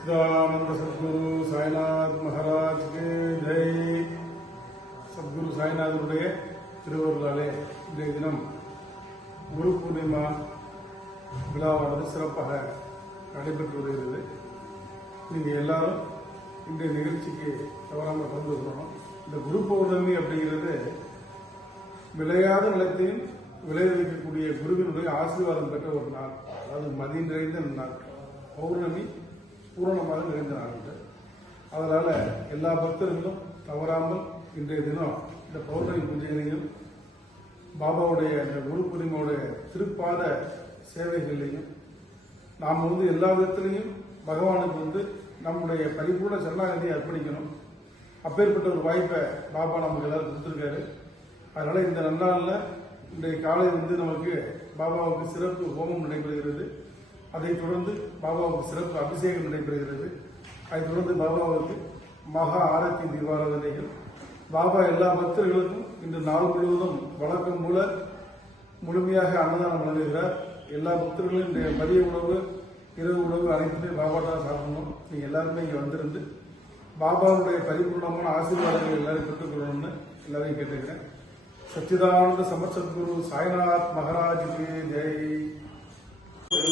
सच्चिदानंद सद्गुरु साईनाथ महाराज के जय. சத்குரு சாய்நாதருடைய திருவருளாலே இன்றைய தினம் குரு பூர்ணிமா விழாவானது சிறப்பாக நடைபெற்று வருகிறது. நீங்கள் எல்லாரும் இந்த நிகழ்ச்சிக்கு தவறாமல் கலந்து கொள்ளணும். இந்த குரு பௌர்ணமி அப்படிங்கிறது விளையாத நிலத்தையும் விளைய வைக்கக்கூடிய குருவினுடைய ஆசீர்வாதம் பெற்ற ஒரு நாள். அதாவது மதி நிறைந்த நாள். பௌர்ணமி பூரணமாக நிறைந்த நாள். அதனால எல்லா பக்தர்களும் தவறாமல் இன்றைய தினம் இந்த பௌர்ணமி பூஜைகளையும் பாபாவுடைய இந்த குரு பூர்ணிமாவுடைய திருப்பாத சேவைகளையும் நாம் எல்லா விதத்திலையும் பகவானுக்கு நம்முடைய பரிபூர்ண சரணாகதியை அர்ப்பணிக்கணும். அப்பேற்பட்ட ஒரு வாய்ப்பை பாபா நமக்கு எல்லாரும் கொடுத்துருக்காரு. அதனால இந்த நன்னாளில் இன்றைய காலை நமக்கு பாபாவுக்கு சிறப்பு ஹோமம் நடைபெறுகிறது. அதைத் தொடர்ந்து பாபாவுக்கு சிறப்பு அபிஷேகம் நடைபெறுகிறது. அதைத் தொடர்ந்து பாபாவுக்கு மகா ஆரத்தி தீபாராதனைகள். பாபா எல்லா பக்தர்களுக்கும் இன்று நாள் முழுவதும் வழக்கம் போல முழுமையாக அன்னதானம் வழங்குகிறார். எல்லா பக்தர்களும் இன்றைய மதிய உணவு இரவு உணவு அனைத்துமே பாபா தான் சாப்பிடணும். நீங்க எல்லாருமே இங்க வந்திருந்து பாபாவுடைய பரிபூர்ணமான ஆசீர்வாதங்கள் எல்லாரும் பெற்றுக்கொள்ளணும்னு எல்லாரையும் கேட்டுக்கிறேன். சச்சிதானந்த சமசத்குரு சாய்நாத் மகாராஜுக்கு ஜெய். Jai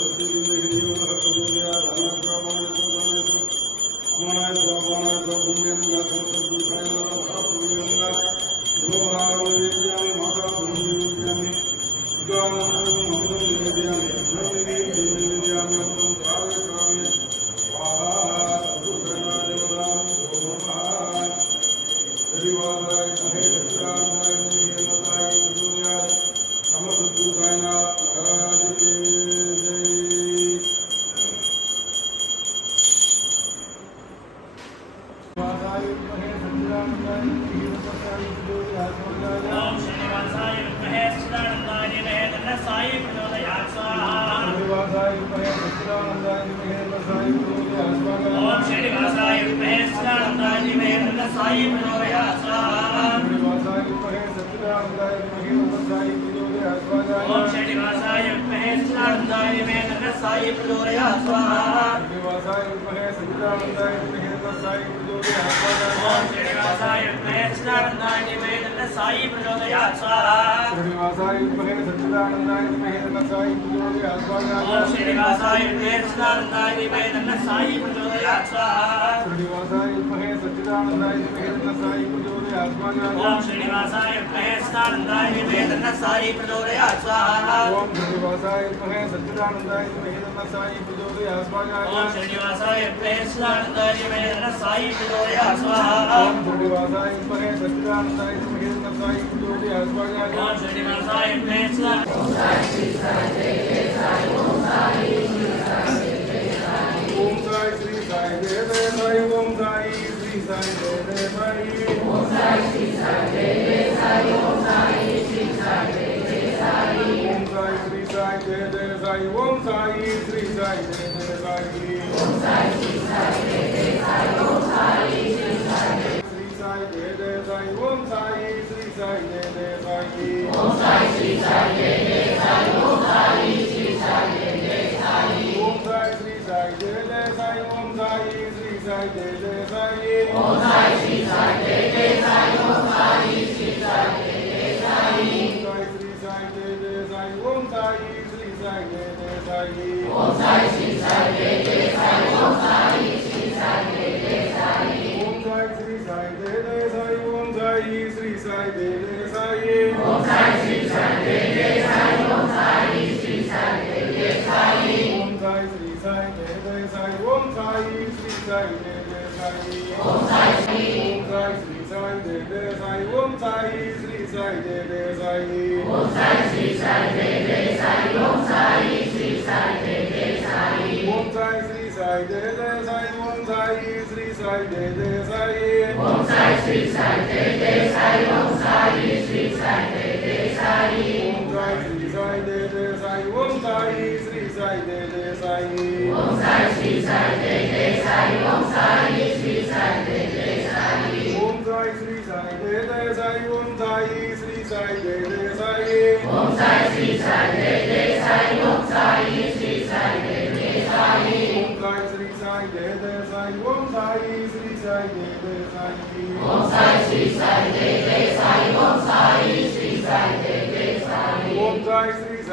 Jai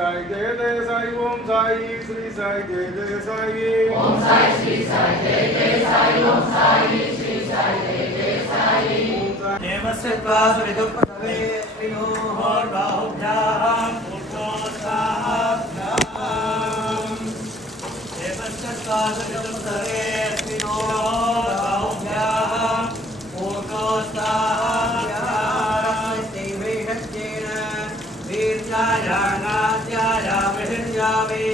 साई जय जय साई ओम साई श्री साई जय जय साई ओम साई श्री साई जय जय साई ओम साई श्री साई जय जय साई देवस्य त्वासुरिदुपतवे श्रीयोर्बाहुभ्याम् ऊर्ध्वोत्साहाभ्याम् देवस्य त्वासुरिदुपतवे श्रीयोर्बाहुभ्याम् ऊर्ध्वोत्साहाभ्याम् देवैषज्येन वीर्यायानाद्यायामिहिर्यावे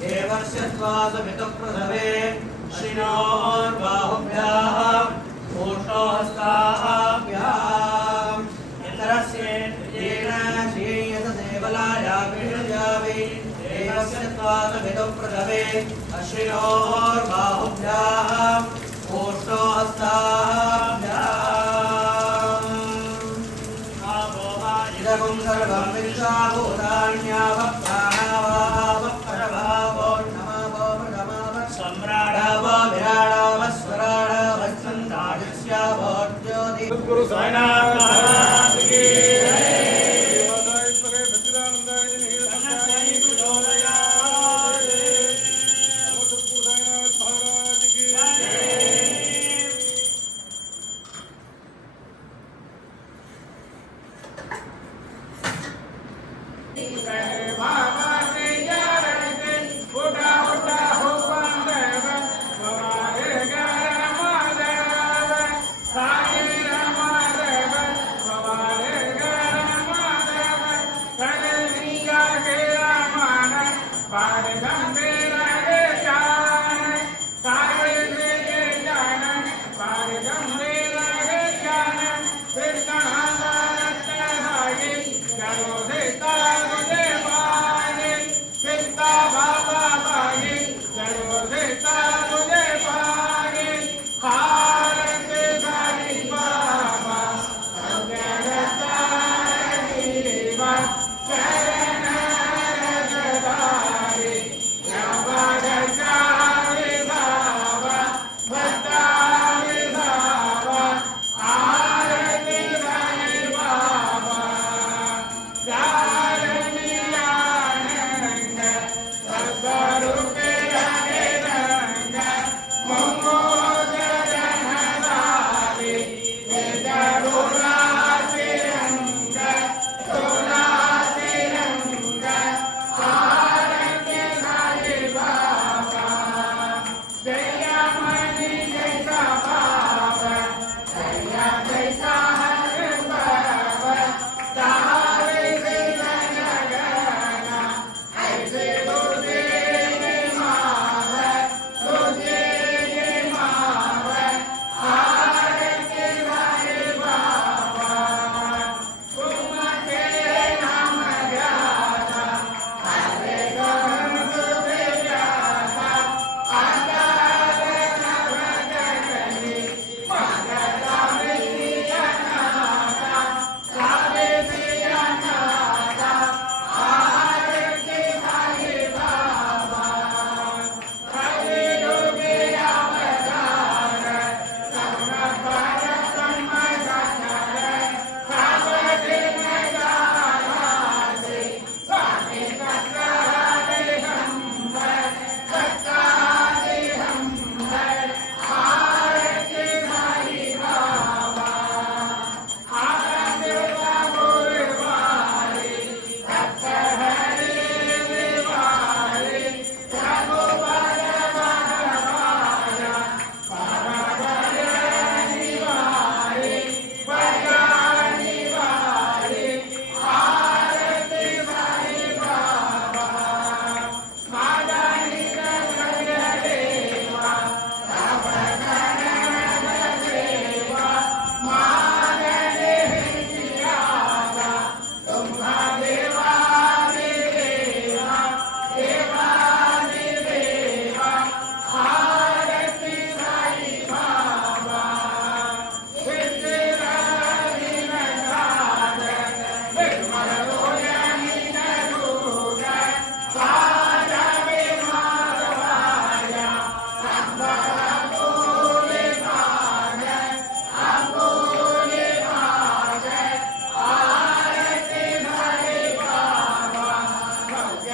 देवस्य त्वासुरिदुपतवे श्रीयोर्बाहुभ्याम् ऊर्ध्वोत्साहाभ्याम् यतरस्य येन श्रीयतदेवलायामिहिर्यावे देवस्य त्वासुरिदुपतवे श्रीयोर्बाहुभ्याम् ऊर्ध्वोत्साहाभ्याम् इदगुं सर्वं विश्वाभूतान्यावप्राणावावपरभावो नमो नमः सम्राडाव विराडाव स्वराडाव छन्दादिस्यावो ज्योति सद्गुरु साईनाथ महाराज की